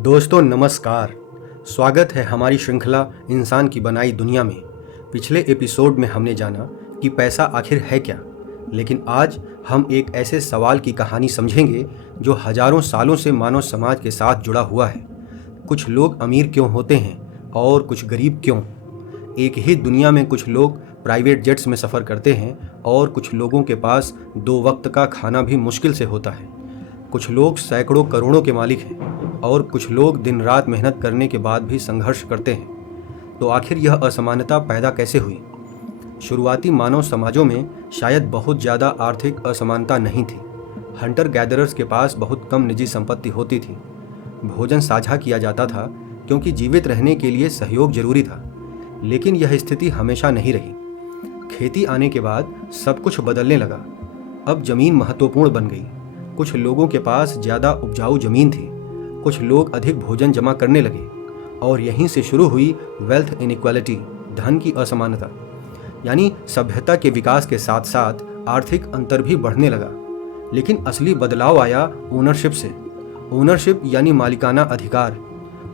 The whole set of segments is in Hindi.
दोस्तों नमस्कार। स्वागत है हमारी श्रृंखला इंसान की बनाई दुनिया में। पिछले एपिसोड में हमने जाना कि पैसा आखिर है क्या, लेकिन आज हम एक ऐसे सवाल की कहानी समझेंगे जो हजारों सालों से मानव समाज के साथ जुड़ा हुआ है। कुछ लोग अमीर क्यों होते हैं और कुछ गरीब क्यों? एक ही दुनिया में कुछ लोग प्राइवेट जेट्स में सफ़र करते हैं और कुछ लोगों के पास 2 वक्त का खाना भी मुश्किल से होता है। कुछ लोग सैकड़ों करोड़ों के मालिक हैं और कुछ लोग दिन रात मेहनत करने के बाद भी संघर्ष करते हैं। तो आखिर यह असमानता पैदा कैसे हुई? शुरुआती मानव समाजों में शायद बहुत ज़्यादा आर्थिक असमानता नहीं थी। हंटर गैदरर्स के पास बहुत कम निजी संपत्ति होती थी। भोजन साझा किया जाता था क्योंकि जीवित रहने के लिए सहयोग जरूरी था। लेकिन यह स्थिति हमेशा नहीं रही। खेती आने के बाद सब कुछ बदलने लगा। अब जमीन महत्वपूर्ण बन गई। कुछ लोगों के पास ज़्यादा उपजाऊ जमीन थी, कुछ लोग अधिक भोजन जमा करने लगे और यहीं से शुरू हुई वेल्थ इनइक्वालिटी, धन की असमानता। यानी सभ्यता के विकास के साथ साथ आर्थिक अंतर भी बढ़ने लगा। लेकिन असली बदलाव आया ओनरशिप से। ओनरशिप यानी मालिकाना अधिकार।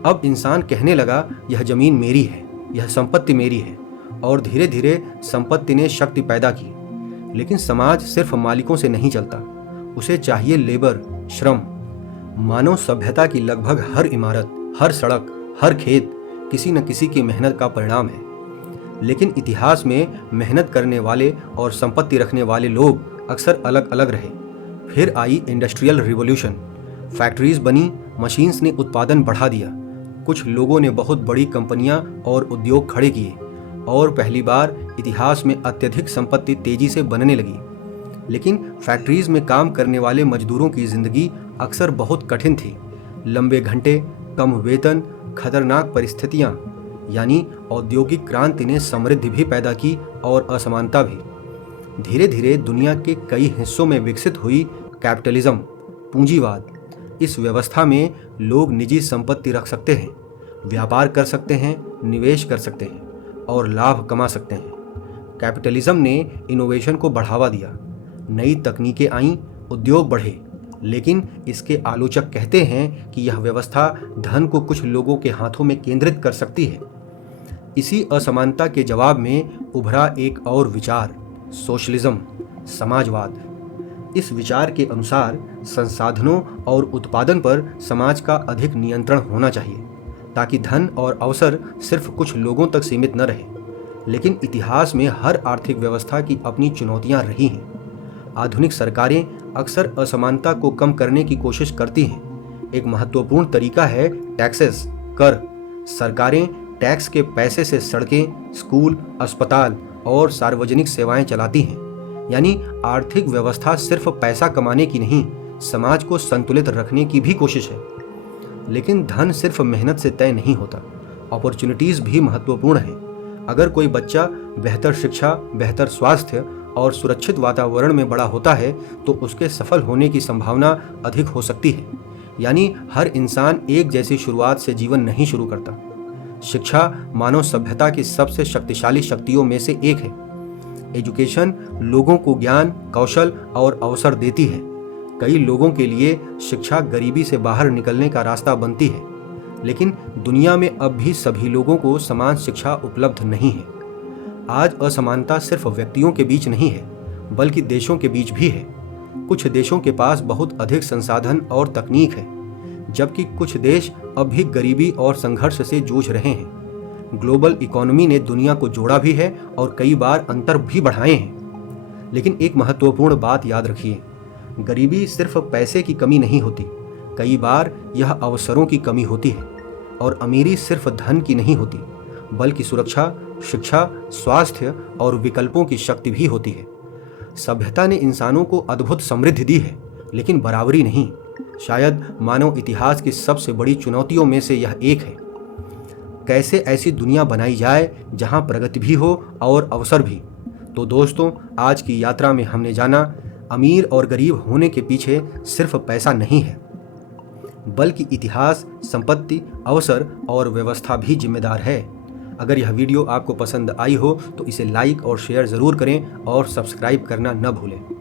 अब इंसान कहने लगा यह जमीन मेरी है, यह संपत्ति मेरी है, और धीरे धीरे संपत्ति ने शक्ति पैदा की। लेकिन समाज सिर्फ मालिकों से नहीं चलता, उसे चाहिए लेबर, श्रम। मानव सभ्यता की लगभग हर इमारत, हर सड़क, हर खेत किसी न किसी की मेहनत का परिणाम है। लेकिन इतिहास में मेहनत करने वाले और संपत्ति रखने वाले लोग अक्सर अलग अलग रहे। फिर आई इंडस्ट्रियल रिवॉल्यूशन। फैक्ट्रीज बनी, मशीन्स ने उत्पादन बढ़ा दिया। कुछ लोगों ने बहुत बड़ी कंपनियां और उद्योग खड़े किए और पहली बार इतिहास में अत्यधिक संपत्ति तेजी से बनने लगी। लेकिन फैक्ट्रीज में काम करने वाले मजदूरों की जिंदगी अक्सर बहुत कठिन थी। लंबे घंटे, कम वेतन, खतरनाक परिस्थितियां। यानी औद्योगिक क्रांति ने समृद्धि भी पैदा की और असमानता भी। धीरे धीरे दुनिया के कई हिस्सों में विकसित हुई कैपिटलिज्म, पूंजीवाद। इस व्यवस्था में लोग निजी संपत्ति रख सकते हैं, व्यापार कर सकते हैं, निवेश कर सकते हैं और लाभ कमा सकते हैं। कैपिटलिज्म ने इनोवेशन को बढ़ावा दिया, नई तकनीकें आईं, उद्योग बढ़े। लेकिन इसके आलोचक कहते हैं कि यह व्यवस्था धन को कुछ लोगों के हाथों में केंद्रित कर सकती है। इसी असमानता के जवाब में उभरा एक और विचार, सोशलिज्म, समाजवाद। इस विचार के अनुसार संसाधनों और उत्पादन पर समाज का अधिक नियंत्रण होना चाहिए ताकि धन और अवसर सिर्फ कुछ लोगों तक सीमित न रहे। लेकिन इतिहास में हर आर्थिक व्यवस्था की अपनी चुनौतियां रही हैं। आधुनिक सरकारें अक्सर असमानता को कम करने की कोशिश करती हैं। एक महत्वपूर्ण तरीका है टैक्सेस, कर। सरकारें टैक्स के पैसे से सड़कें, स्कूल, अस्पताल और सार्वजनिक सेवाएं चलाती हैं। यानी आर्थिक व्यवस्था सिर्फ पैसा कमाने की नहीं, समाज को संतुलित रखने की भी कोशिश है। लेकिन धन सिर्फ मेहनत से तय नहीं होता, अपॉर्चुनिटीज भी महत्वपूर्ण है। अगर कोई बच्चा बेहतर शिक्षा, बेहतर स्वास्थ्य और सुरक्षित वातावरण में बड़ा होता है तो उसके सफल होने की संभावना अधिक हो सकती है। यानी हर इंसान एक जैसी शुरुआत से जीवन नहीं शुरू करता। शिक्षा मानव सभ्यता की सबसे शक्तिशाली शक्तियों में से एक है। एजुकेशन लोगों को ज्ञान, कौशल और अवसर देती है। कई लोगों के लिए शिक्षा गरीबी से बाहर निकलने का रास्ता बनती है। लेकिन दुनिया में अब भी सभी लोगों को समान शिक्षा उपलब्ध नहीं है। आज असमानता सिर्फ व्यक्तियों के बीच नहीं है, बल्कि देशों के बीच भी है। कुछ देशों के पास बहुत अधिक संसाधन और तकनीक है, जबकि कुछ देश अब भी गरीबी और संघर्ष से जूझ रहे हैं। ग्लोबल इकोनॉमी ने दुनिया को जोड़ा भी है और कई बार अंतर भी बढ़ाए हैं। लेकिन एक महत्वपूर्ण बात याद रखिए, गरीबी सिर्फ पैसे की कमी नहीं होती, कई बार यह अवसरों की कमी होती है। और अमीरी सिर्फ धन की नहीं होती, बल्कि सुरक्षा, शिक्षा, स्वास्थ्य और विकल्पों की शक्ति भी होती है। सभ्यता ने इंसानों को अद्भुत समृद्धि दी है, लेकिन बराबरी नहीं। शायद मानव इतिहास की सबसे बड़ी चुनौतियों में से यह एक है। कैसे ऐसी दुनिया बनाई जाए जहां प्रगति भी हो और अवसर भी? तो दोस्तों, आज की यात्रा में हमने जाना, अमीर और गरीब होने के पीछे सिर्फ पैसा नहीं है, बल्कि इतिहास, संपत्ति, अवसर और व्यवस्था भी जिम्मेदार है। अगर यह वीडियो आपको पसंद आई हो तो इसे लाइक और शेयर ज़रूर करें और सब्सक्राइब करना न भूलें।